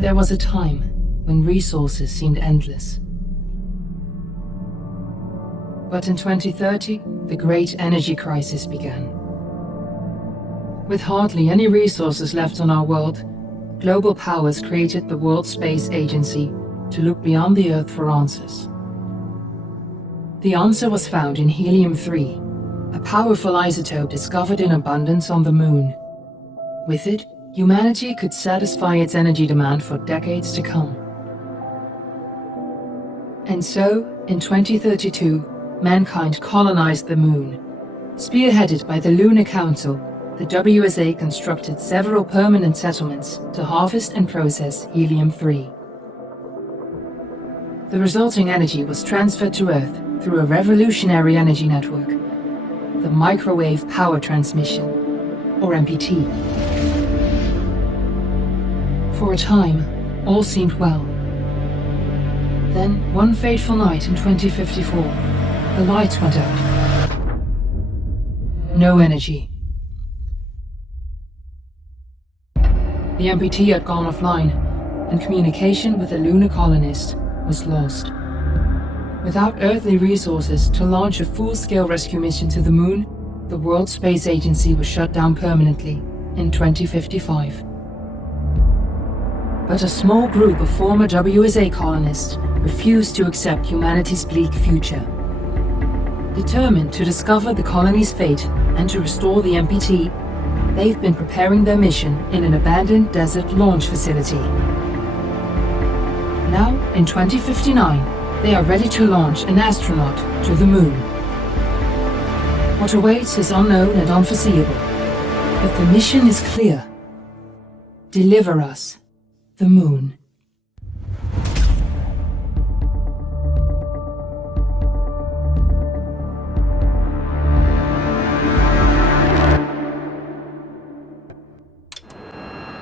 There was a time when resources seemed endless. But in 2030, the great energy crisis began. With hardly any resources left on our world, global powers created the World Space Agency to look beyond the Earth for answers. The answer was found in helium-3, a powerful isotope discovered in abundance on the Moon. With it, humanity could satisfy its energy demand for decades to come. And so, in 2032, mankind colonized the Moon. Spearheaded by the Lunar Council, the WSA constructed several permanent settlements to harvest and process helium-3. The resulting energy was transferred to Earth through a revolutionary energy network, the Microwave Power Transmission, or MPT. For a time, all seemed well. Then, one fateful night in 2054, the lights went out. No energy. The MPT had gone offline, and communication with the lunar colonist was lost. Without earthly resources to launch a full-scale rescue mission to the Moon, the World Space Agency was shut down permanently in 2055. But a small group of former WSA colonists refused to accept humanity's bleak future. Determined to discover the colony's fate and to restore the MPT, they've been preparing their mission in an abandoned desert launch facility. Now, in 2059, they are ready to launch an astronaut to the Moon. What awaits is unknown and unforeseeable, but the mission is clear. Deliver us the Moon.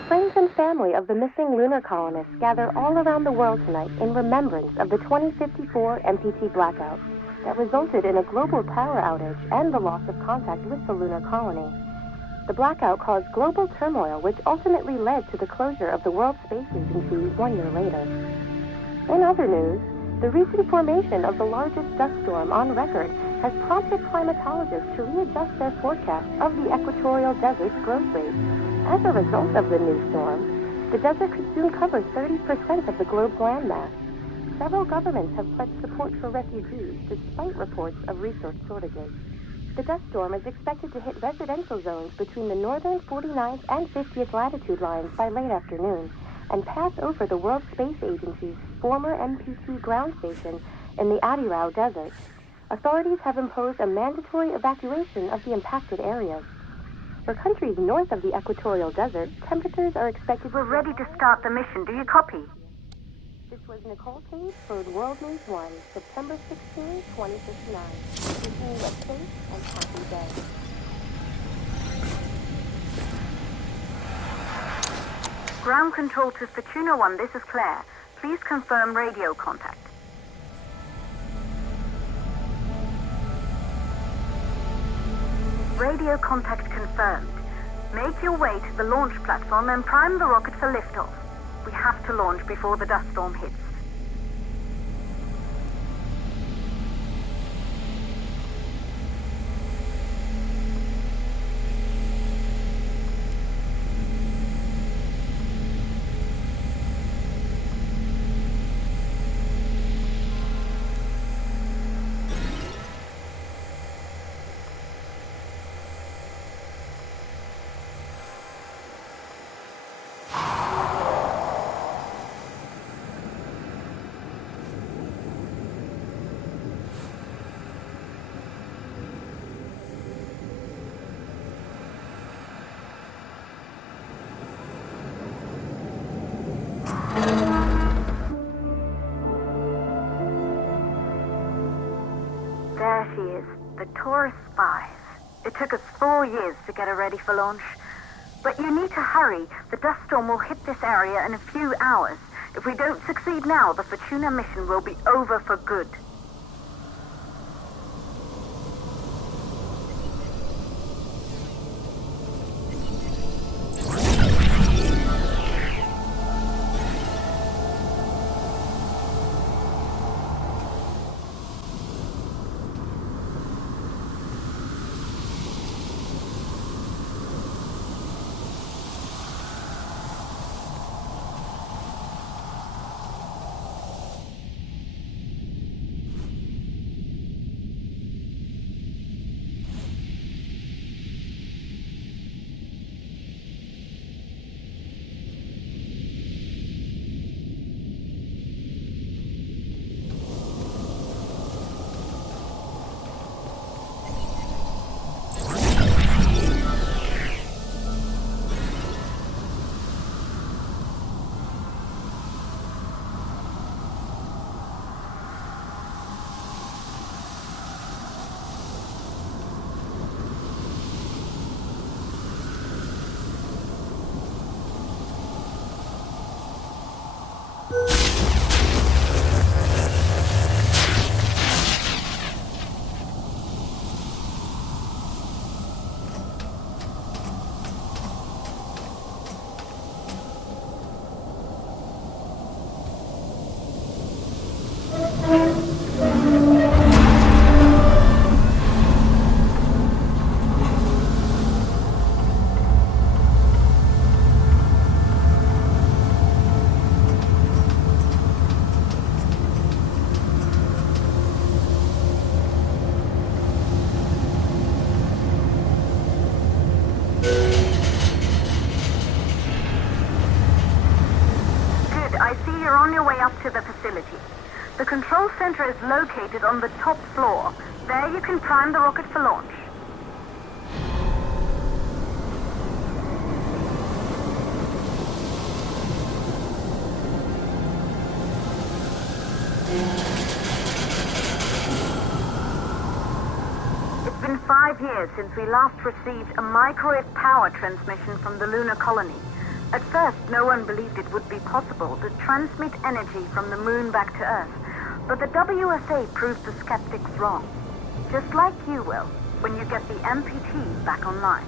Friends and family of the missing lunar colonists gather all around the world tonight in remembrance of the 2054 MPT blackout that resulted in a global power outage and the loss of contact with the lunar colony. The blackout caused global turmoil, which ultimately led to the closure of the World Space Agency 1 year later. In other news, the recent formation of the largest dust storm on record has prompted climatologists to readjust their forecast of the equatorial desert's growth rate. As a result of the new storm, the desert could soon cover 30% of the globe's landmass. Several governments have pledged support for refugees despite reports of resource shortages. The dust storm is expected to hit residential zones between the northern 49th and 50th latitude lines by late afternoon and pass over the World Space Agency's former MPT ground station in the Adirau Desert. Authorities have imposed a mandatory evacuation of the impacted areas. For countries north of the equatorial desert, temperatures are expected to be ready to start the mission. Do you copy? This was Nicole Cage for World News 1, September 16, 2059. Wishing you a safe and happy day. Ground control to Fortuna 1, this is Claire. Please confirm radio contact. Radio contact confirmed. Make your way to the launch platform and prime the rocket for liftoff. We have to launch before the dust storm hits. There she is, the Taurus 5. It took us 4 years to get her ready for launch. But you need to hurry. The dust storm will hit this area in a few hours. If we don't succeed now, the Fortuna mission will be over for good. up to the facility. The control center is located on the top floor. There you can prime the rocket for launch. It's been 5 years since we last received a microwave power transmission from the lunar colony. At first, no one believed it would be possible to transmit energy from the moon back to Earth, but the WSA proved the skeptics wrong. Just like you will, when you get the MPT back online.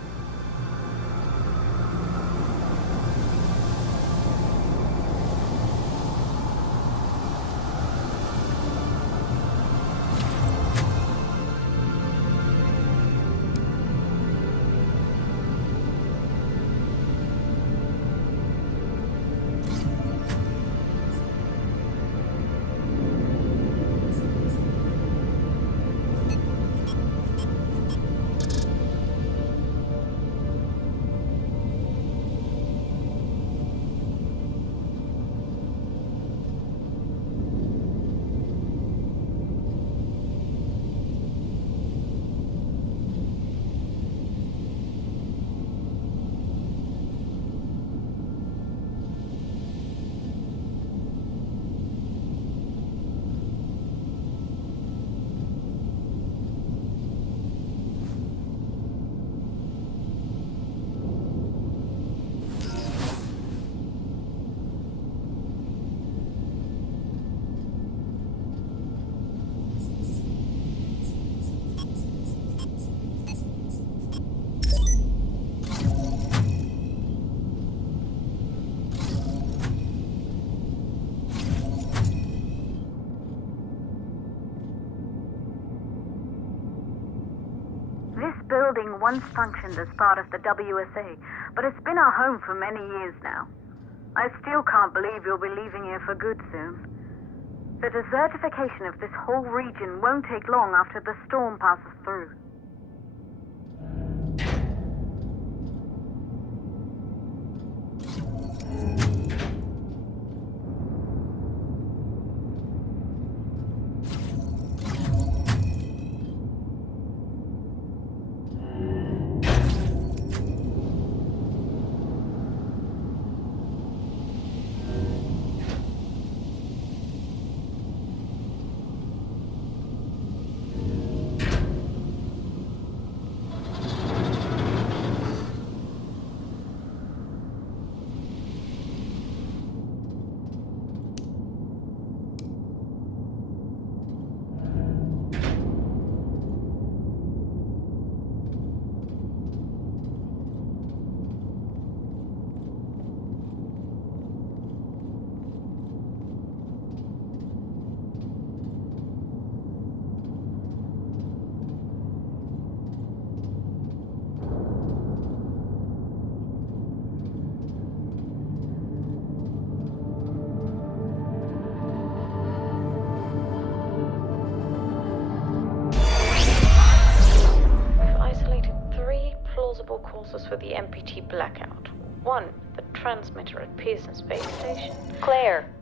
This building once functioned as part of the WSA, but it's been our home for many years now. I still can't believe you'll be leaving here for good soon. The desertification of this whole region won't take long after the storm passes through. For the MPT blackout. 1, the transmitter at Pearson Space Station. Claire,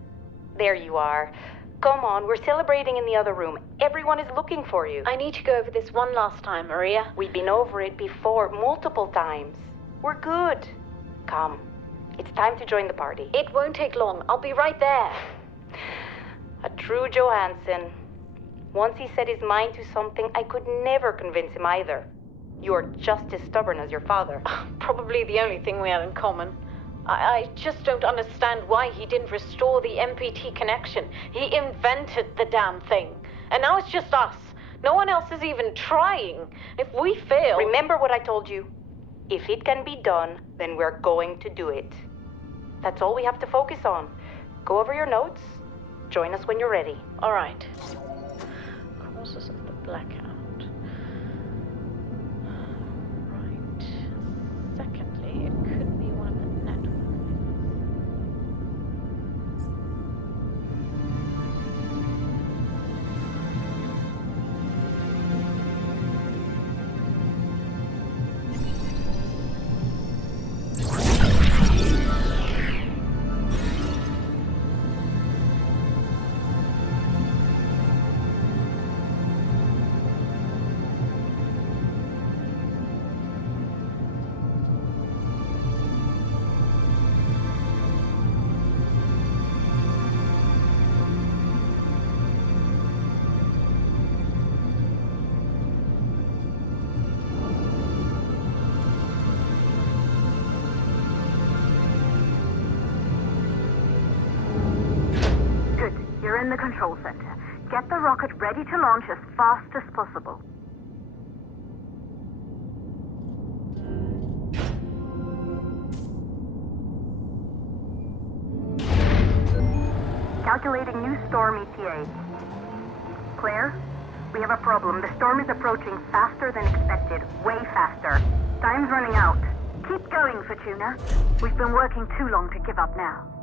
there you are. Come on, we're celebrating in the other room. Everyone is looking for you. I need to go over this one last time, Maria. We've been over it before, multiple times. We're good. Come, it's time to join the party. It won't take long. I'll be right there. A true Johansson. Once he set his mind to something, I could never convince him either. You're just as stubborn as your father. Probably the only thing we have in common. I just don't understand why he didn't restore the MPT connection. He invented the damn thing. And now it's just us. No one else is even trying. If we fail... Remember what I told you. If it can be done, then we're going to do it. That's all we have to focus on. Go over your notes. Join us when you're ready. All right. in the control center. Get the rocket ready to launch as fast as possible. Calculating new storm ETA. Claire, we have a problem. The storm is approaching faster than expected. Way faster. Time's running out. Keep going, Fortuna. We've been working too long to give up now.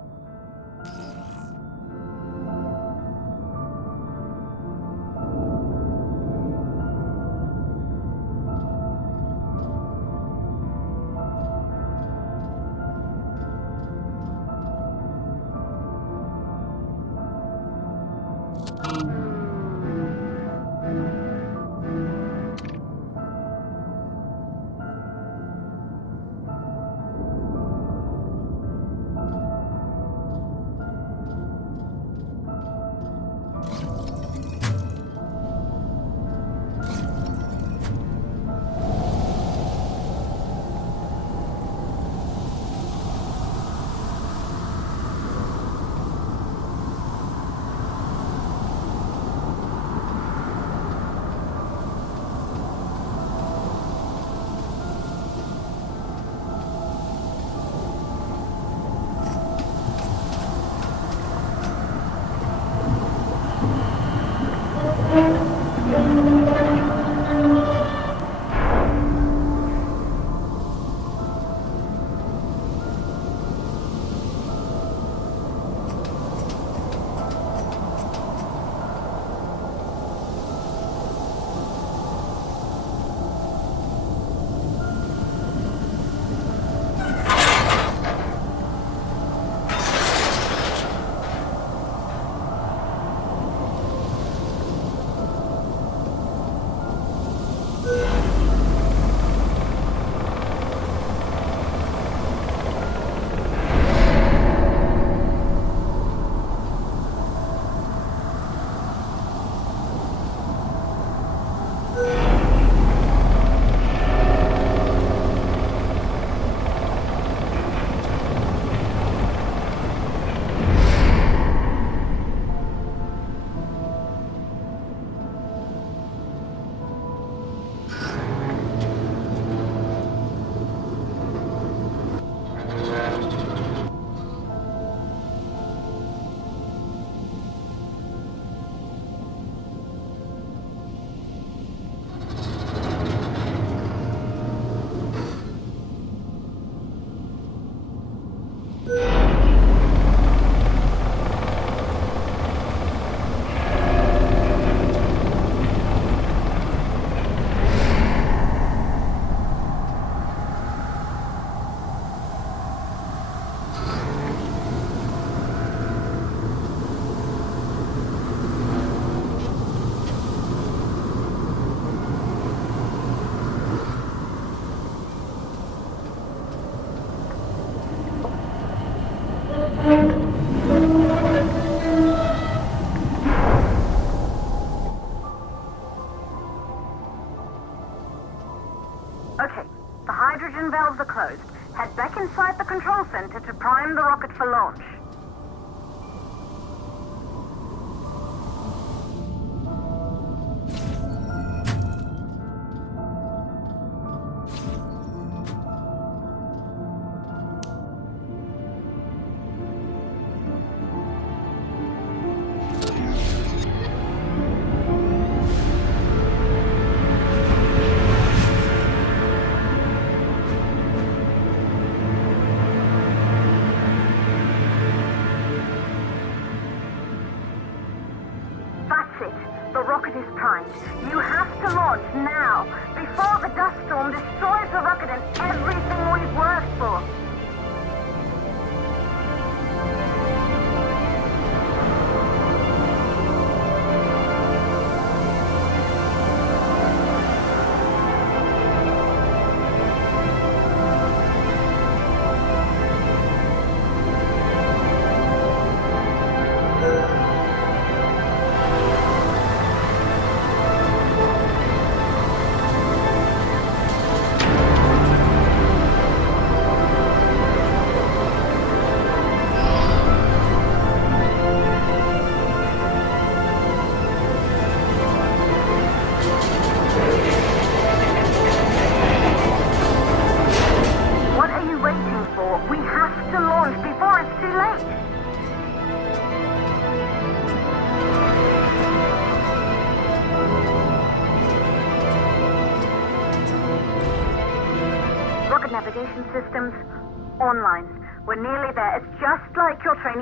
Okay, the hydrogen valves are closed. Head back inside the control center to prime the rocket for launch. That's it. The rocket is primed. You have to launch now, before the dust storm destroys the rocket and everything we've worked for.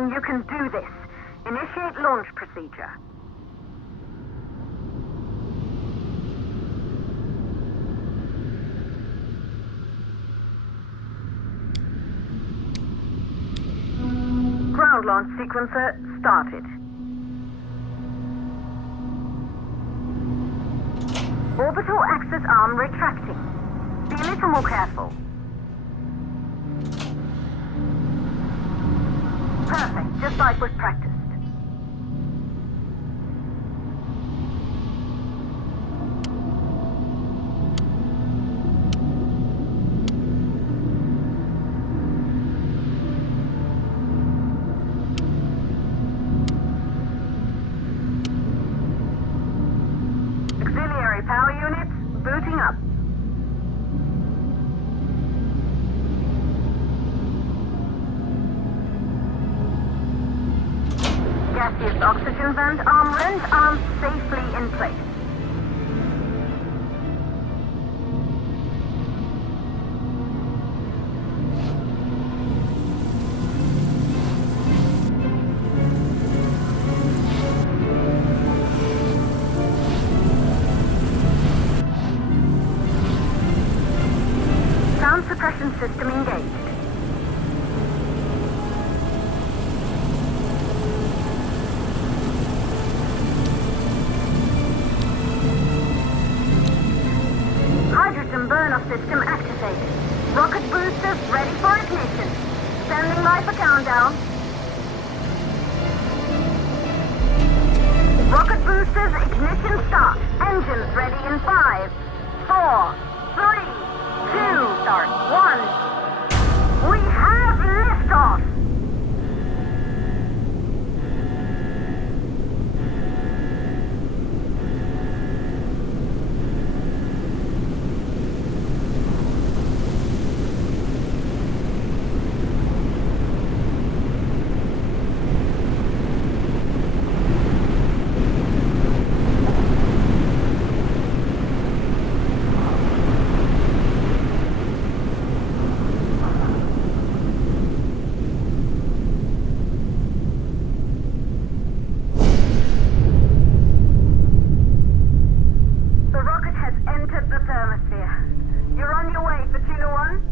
saying you can do this. Initiate launch procedure. Ground launch sequencer started. Orbital axis arm retracting. Be a little more careful. Perfect, just like was practiced. Auxiliary power units booting up. Gaseous oxygen vent arm and arms safely in place. Sound suppression system engaged. Hydrogen burn-off system activated. Rocket boosters ready for ignition. Standing by for countdown. Rocket boosters ignition start. Engines ready in 5, 4, 3, 2, 1. We have liftoff! The rocket has entered the thermosphere. You're on your way, Fortuna 1.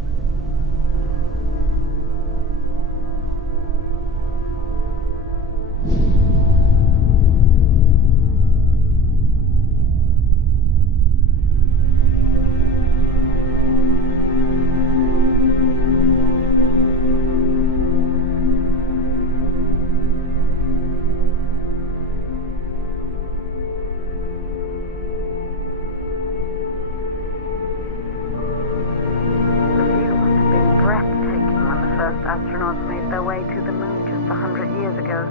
Astronauts made their way to the moon just 100 years ago.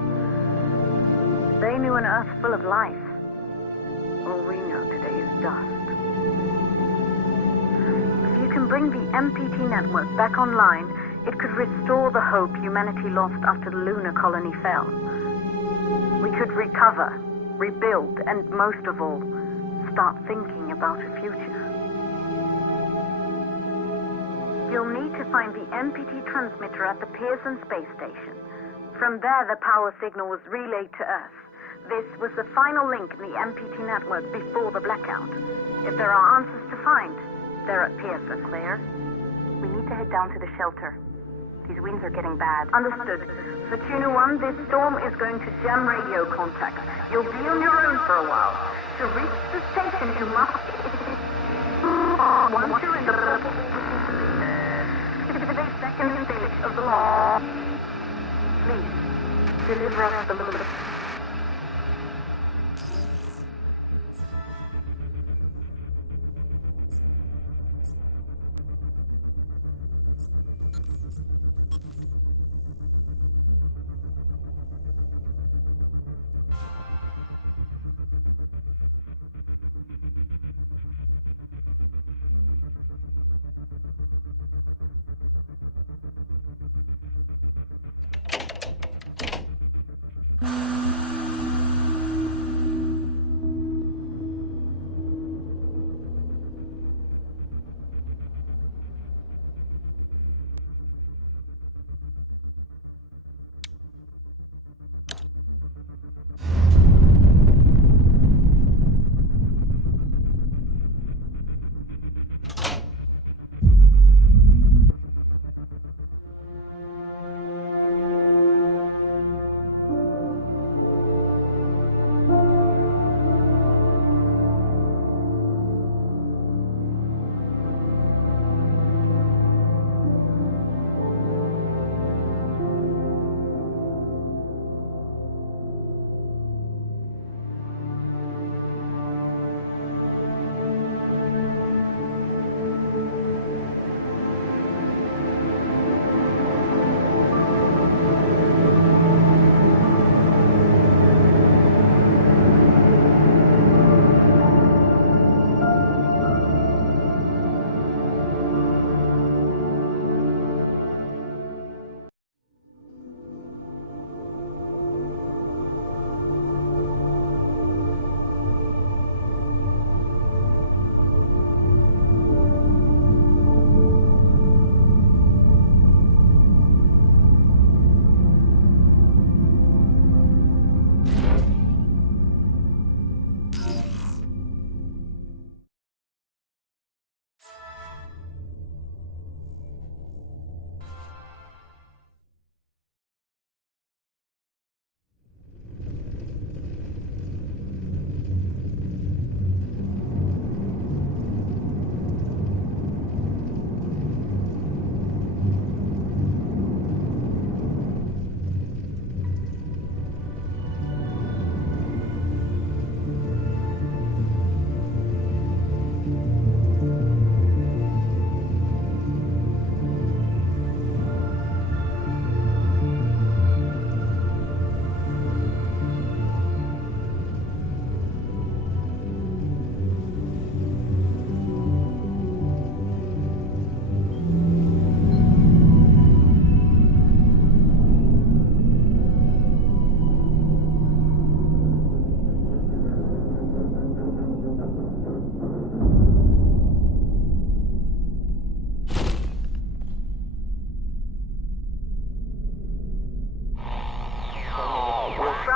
They knew an Earth full of life. All we know today is dust. If you can bring the MPT network back online, it could restore the hope humanity lost after the lunar colony fell. We could recover, rebuild, and most of all, start thinking about a future. You'll need to find the MPT transmitter at the Pearson space station. From there, the power signal was relayed to Earth. This was the final link in the MPT network before the blackout. If there are answers to find, they're at Pearson. Claire, we need to head down to the shelter. These winds are getting bad. Understood. Fortuna 1, this storm is going to jam radio contact. You'll be on your own for a while. To reach the station, you must... Once you're in the... the second stage of the launch. Please, deliver us the look.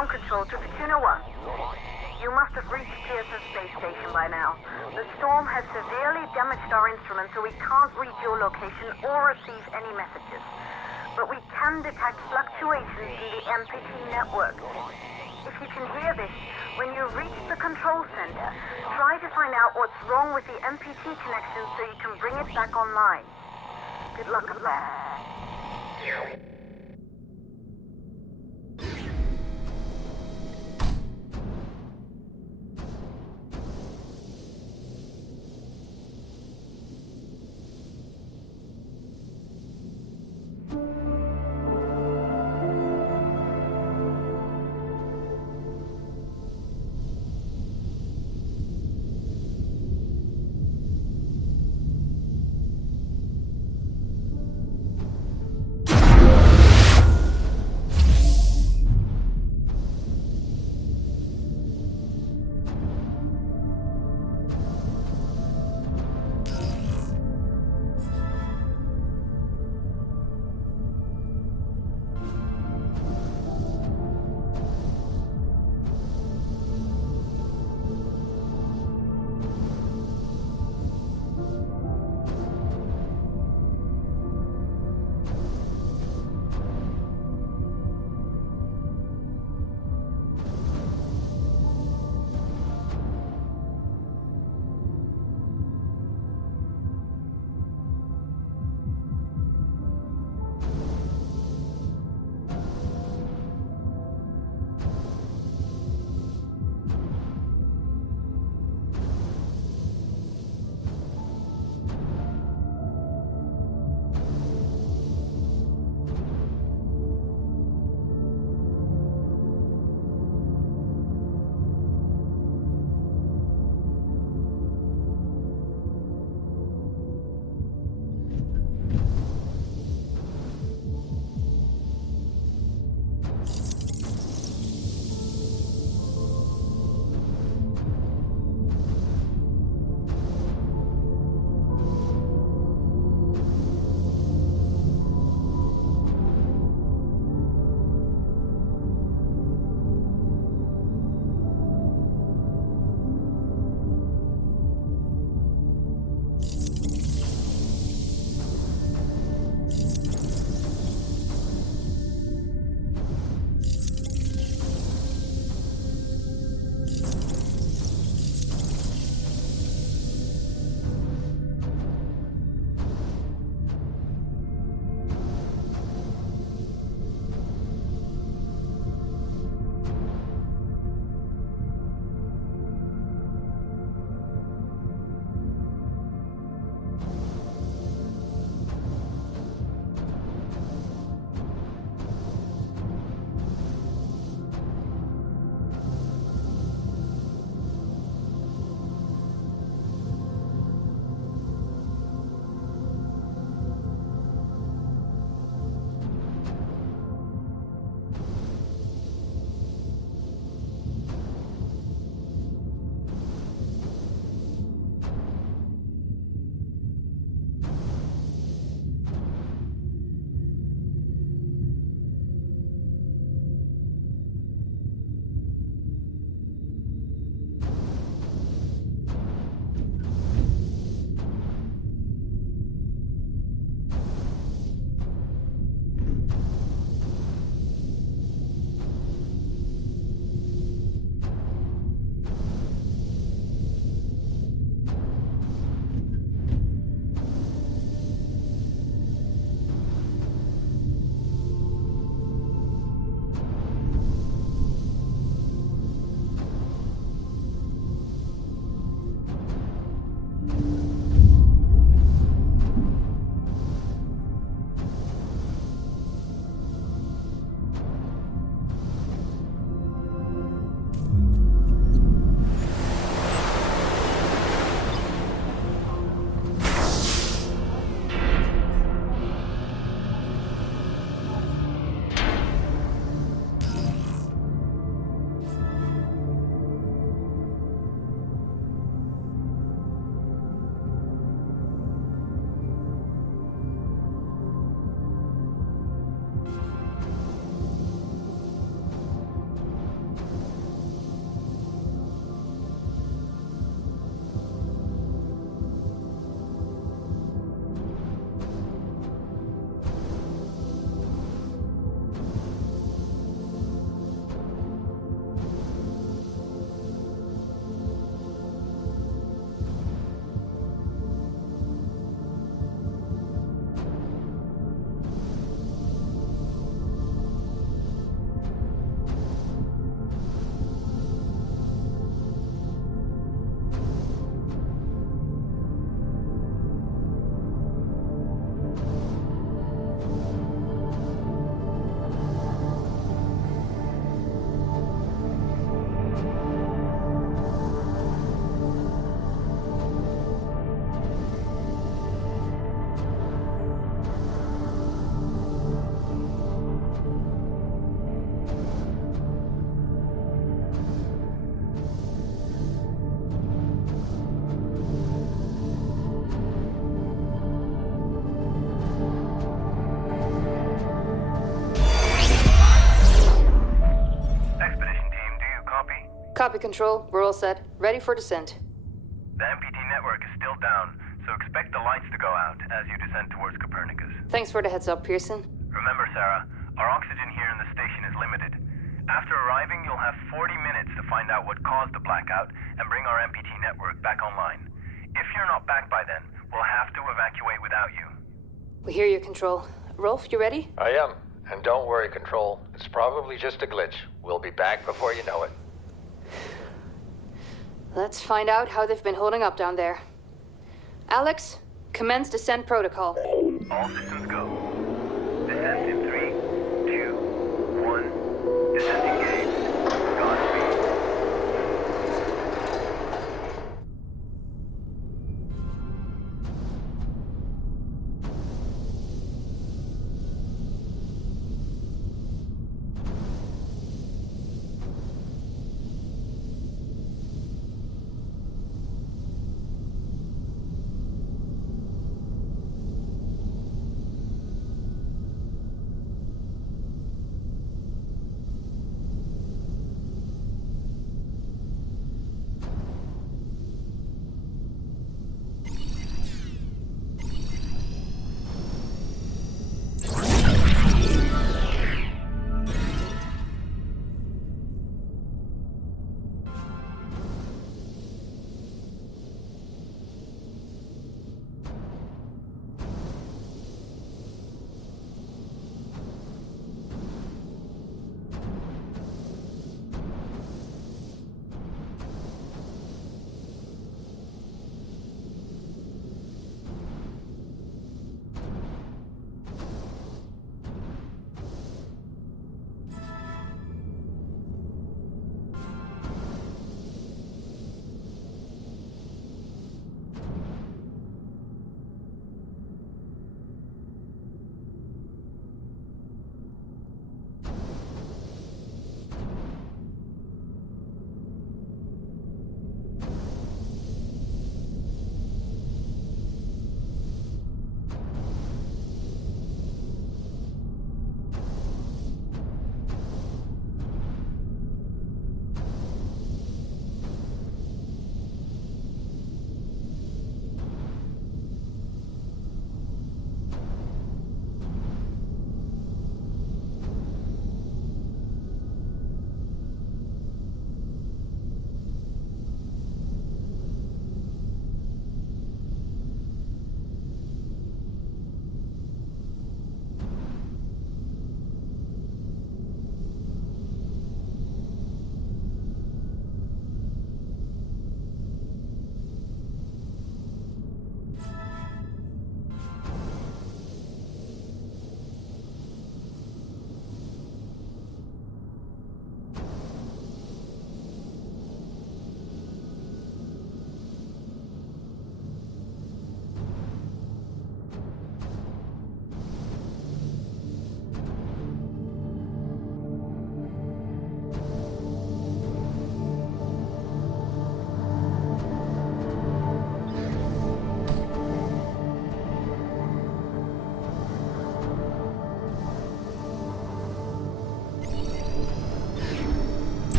ground control to Fortuna 1. You must have reached Pearson Space Station by now. The storm has severely damaged our instruments, so we can't read your location or receive any messages. But we can detect fluctuations in the MPT network. If you can hear this, when you reach the control center, try to find out what's wrong with the MPT connection so you can bring it back online. Good luck with that. Copy, Control. We're all set. Ready for descent. The MPT network is still down, so expect the lights to go out as you descend towards Copernicus. Thanks for the heads up, Pearson. Remember, Sarah, our oxygen here in the station is limited. After arriving, you'll have 40 minutes to find out what caused the blackout and bring our MPT network back online. If you're not back by then, we'll have to evacuate without you. We hear you, Control. Rolf, you ready? I am. And don't worry, Control. It's probably just a glitch. We'll be back before you know it. Let's find out how they've been holding up down there. Alex, commence descent protocol.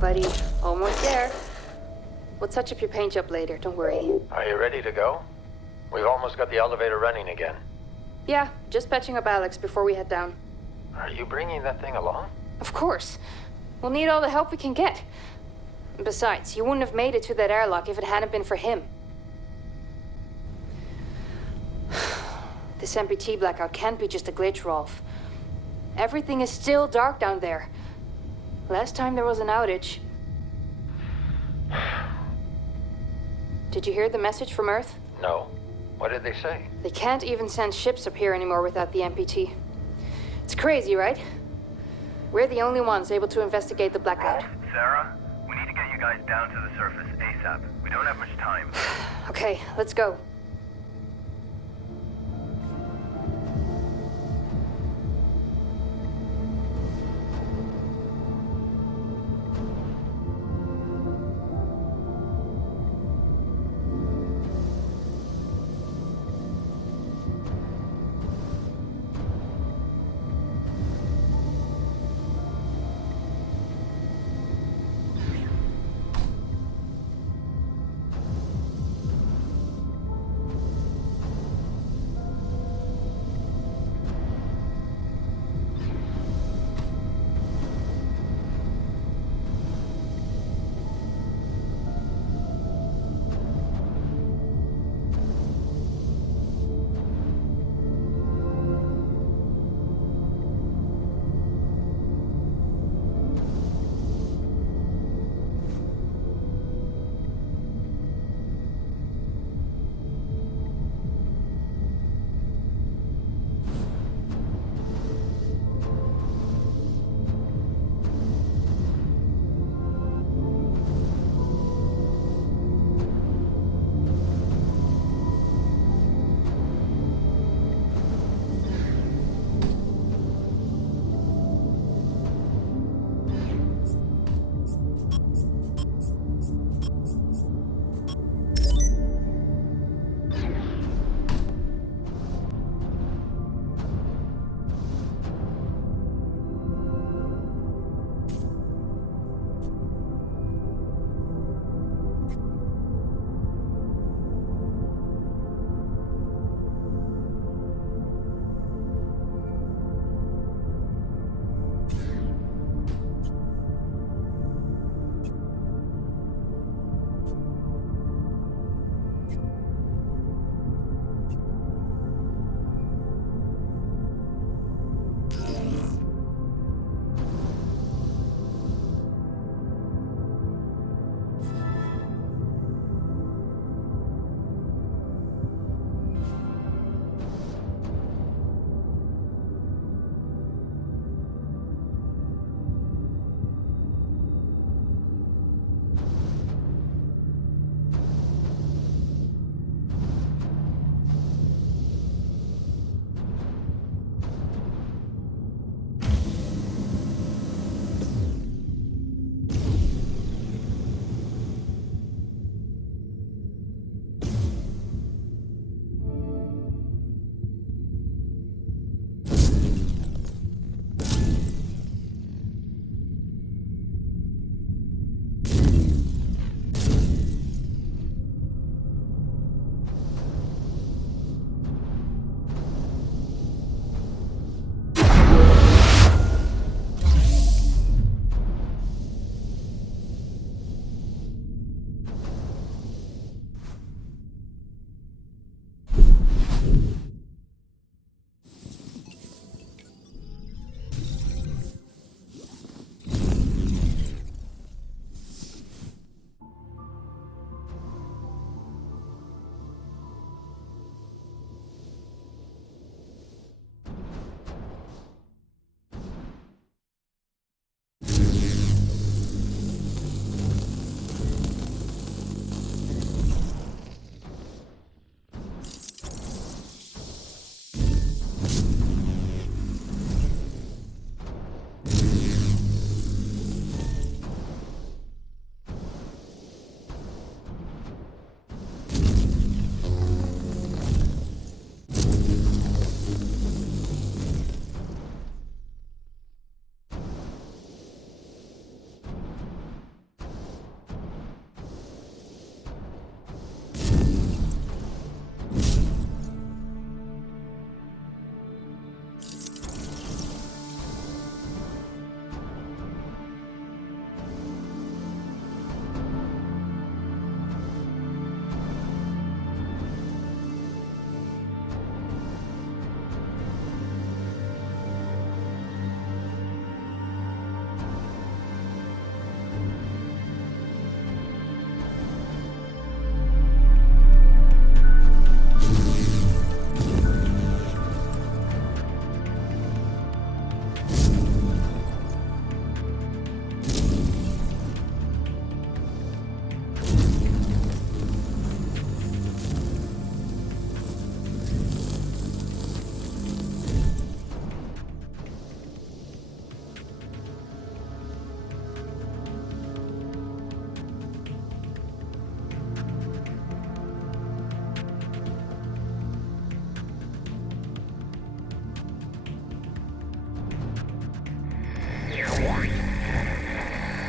buddy. Almost there. We'll touch up your paint job later, don't worry. Are you ready to go? We've almost got the elevator running again. Yeah, just patching up Alex before we head down. Are you bringing that thing along? Of course. We'll need all the help we can get. Besides, you wouldn't have made it to that airlock if it hadn't been for him. This MPT blackout can't be just a glitch, Rolf. Everything is still dark down there. Last time there was an outage. Did you hear the message from Earth? No. What did they say? They can't even send ships up here anymore without the MPT. It's crazy, right? We're the only ones able to investigate the blackout. Sarah, we need to get you guys down to the surface ASAP. We don't have much time. Okay, let's go.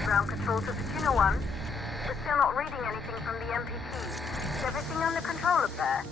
Ground control to Fortuna 1. We're still not reading anything from the MPT. Is everything under control up there?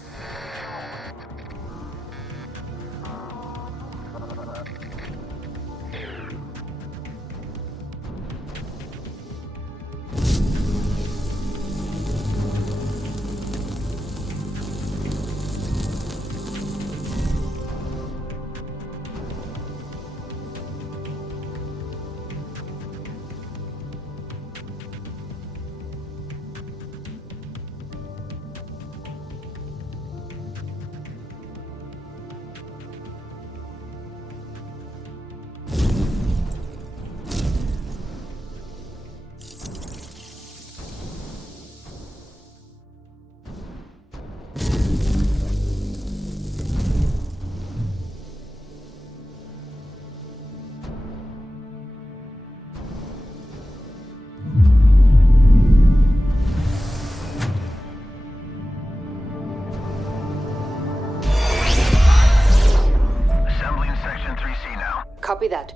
Copy that.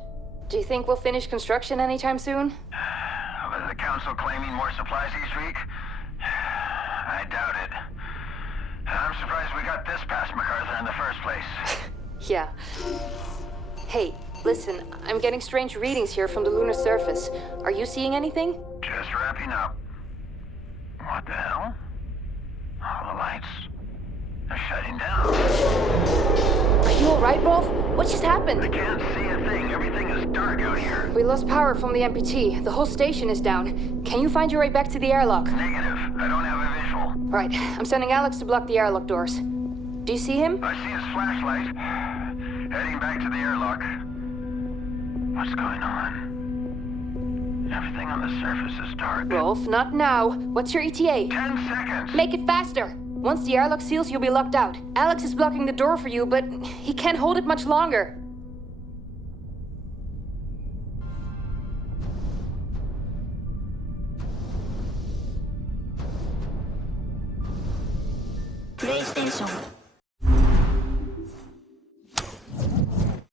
Do you think we'll finish construction anytime soon? Was the council claiming more supplies each week? I doubt it. I'm surprised we got this past MacArthur in the first place. Yeah. Hey, listen, I'm getting strange readings here from the lunar surface. Are you seeing anything? Just wrapping up. What the hell? All the lights. They're shutting down. Are you alright, Rolf? What just happened? I can't see a thing. Everything is dark out here. We lost power from the MPT. The whole station is down. Can you find your way back to the airlock? Negative. I don't have a visual. Right. I'm sending Alex to block the airlock doors. Do you see him? I see his flashlight. Heading back to the airlock. What's going on? Everything on the surface is dark. Rolf, not now. What's your ETA? 10 seconds! Make it faster! Once the airlock seals, you'll be locked out. Alex is blocking the door for you, but he can't hold it much longer. PlayStation